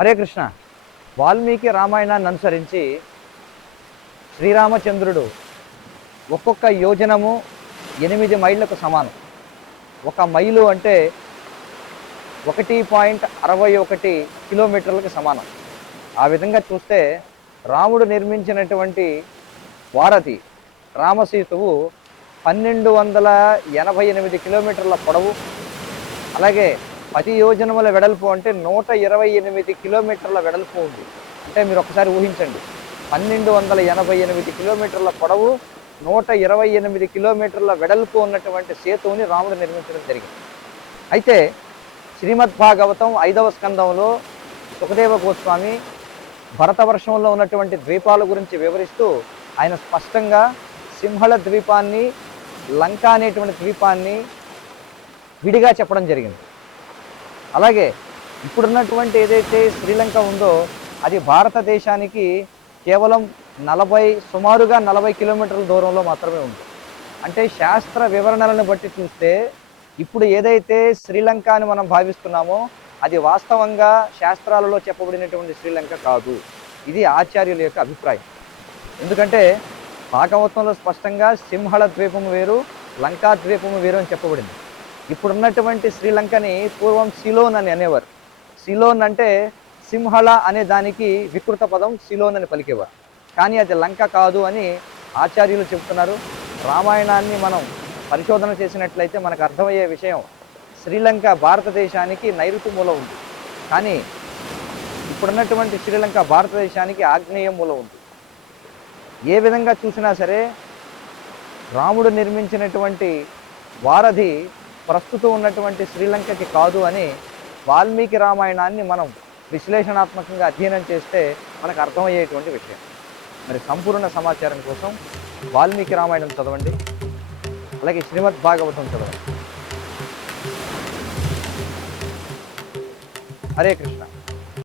హరే కృష్ణ. వాల్మీకి రామాయణాన్ని అనుసరించి శ్రీరామచంద్రుడు ఒక్కొక్క యోజనము 8 మైళ్ళకు సమానం. 1 మైలు అంటే 1.61 కిలోమీటర్లకు సమానం. ఆ విధంగా చూస్తే రాముడు నిర్మించినటువంటి వారధి రామసేతువు 1288 కిలోమీటర్ల పొడవు, అలాగే 10 యోజనముల వెడల్పు అంటే 128 కిలోమీటర్ల వెడల్పు ఉంది. అంటే మీరు ఒకసారి ఊహించండి, 1288 కిలోమీటర్ల పొడవు, 128 కిలోమీటర్ల వెడల్పు ఉన్నటువంటి సేతువుని రాముడు నిర్మించడం జరిగింది. అయితే శ్రీమద్భాగవతం 5వ స్కందంలో సుఖదేవ గోస్వామి భరతవర్షంలో ఉన్నటువంటి ద్వీపాల గురించి వివరిస్తూ ఆయన స్పష్టంగా సింహళ ద్వీపాన్ని, లంక అనేటువంటి ద్వీపాన్ని విడిగా చెప్పడం జరిగింది. అలాగే ఇప్పుడున్నటువంటి ఏదైతే శ్రీలంక ఉందో అది భారతదేశానికి కేవలం సుమారుగా 40 కిలోమీటర్ల దూరంలో మాత్రమే ఉంది. అంటే శాస్త్ర వివరణలను బట్టి చూస్తే ఇప్పుడు ఏదైతే శ్రీలంక అని మనం భావిస్తున్నామో అది వాస్తవంగా శాస్త్రాలలో చెప్పబడినటువంటి శ్రీలంక కాదు. ఇది ఆచార్యుల యొక్క అభిప్రాయం. ఎందుకంటే భాగవతంలో స్పష్టంగా సింహళ ద్వీపము వేరు, లంకా ద్వీపము వేరు అని చెప్పబడింది. ఇప్పుడున్నటువంటి శ్రీలంకని పూర్వం సిలోన్ అని అనేవారు. సిలోన్ అంటే సింహళ అనే దానికి వికృత పదం సిలోన్ అని పలికేవారు. కానీ అది లంక కాదు అని ఆచార్యులు చెబుతున్నారు. రామాయణాన్ని మనం పరిశోధన చేసినట్లయితే మనకు అర్థమయ్యే విషయం, శ్రీలంక భారతదేశానికి నైరుతి మూల ఉంది, కానీ ఇప్పుడున్నటువంటి శ్రీలంక భారతదేశానికి ఆగ్నేయ మూల ఉంది. ఏ విధంగా చూసినా సరే రాముడు నిర్మించినటువంటి వారధి ప్రస్తుతం ఉన్నటువంటి శ్రీలంకకి కాదు అని వాల్మీకి రామాయణాన్ని మనం విశ్లేషణాత్మకంగా అధ్యయనం చేస్తే మనకు అర్థమయ్యేటువంటి విషయం. మరి సంపూర్ణ సమాచారం కోసం వాల్మీకి రామాయణం చదవండి, అలాగే శ్రీమద్ భాగవతం చదవండి. హరే కృష్ణ.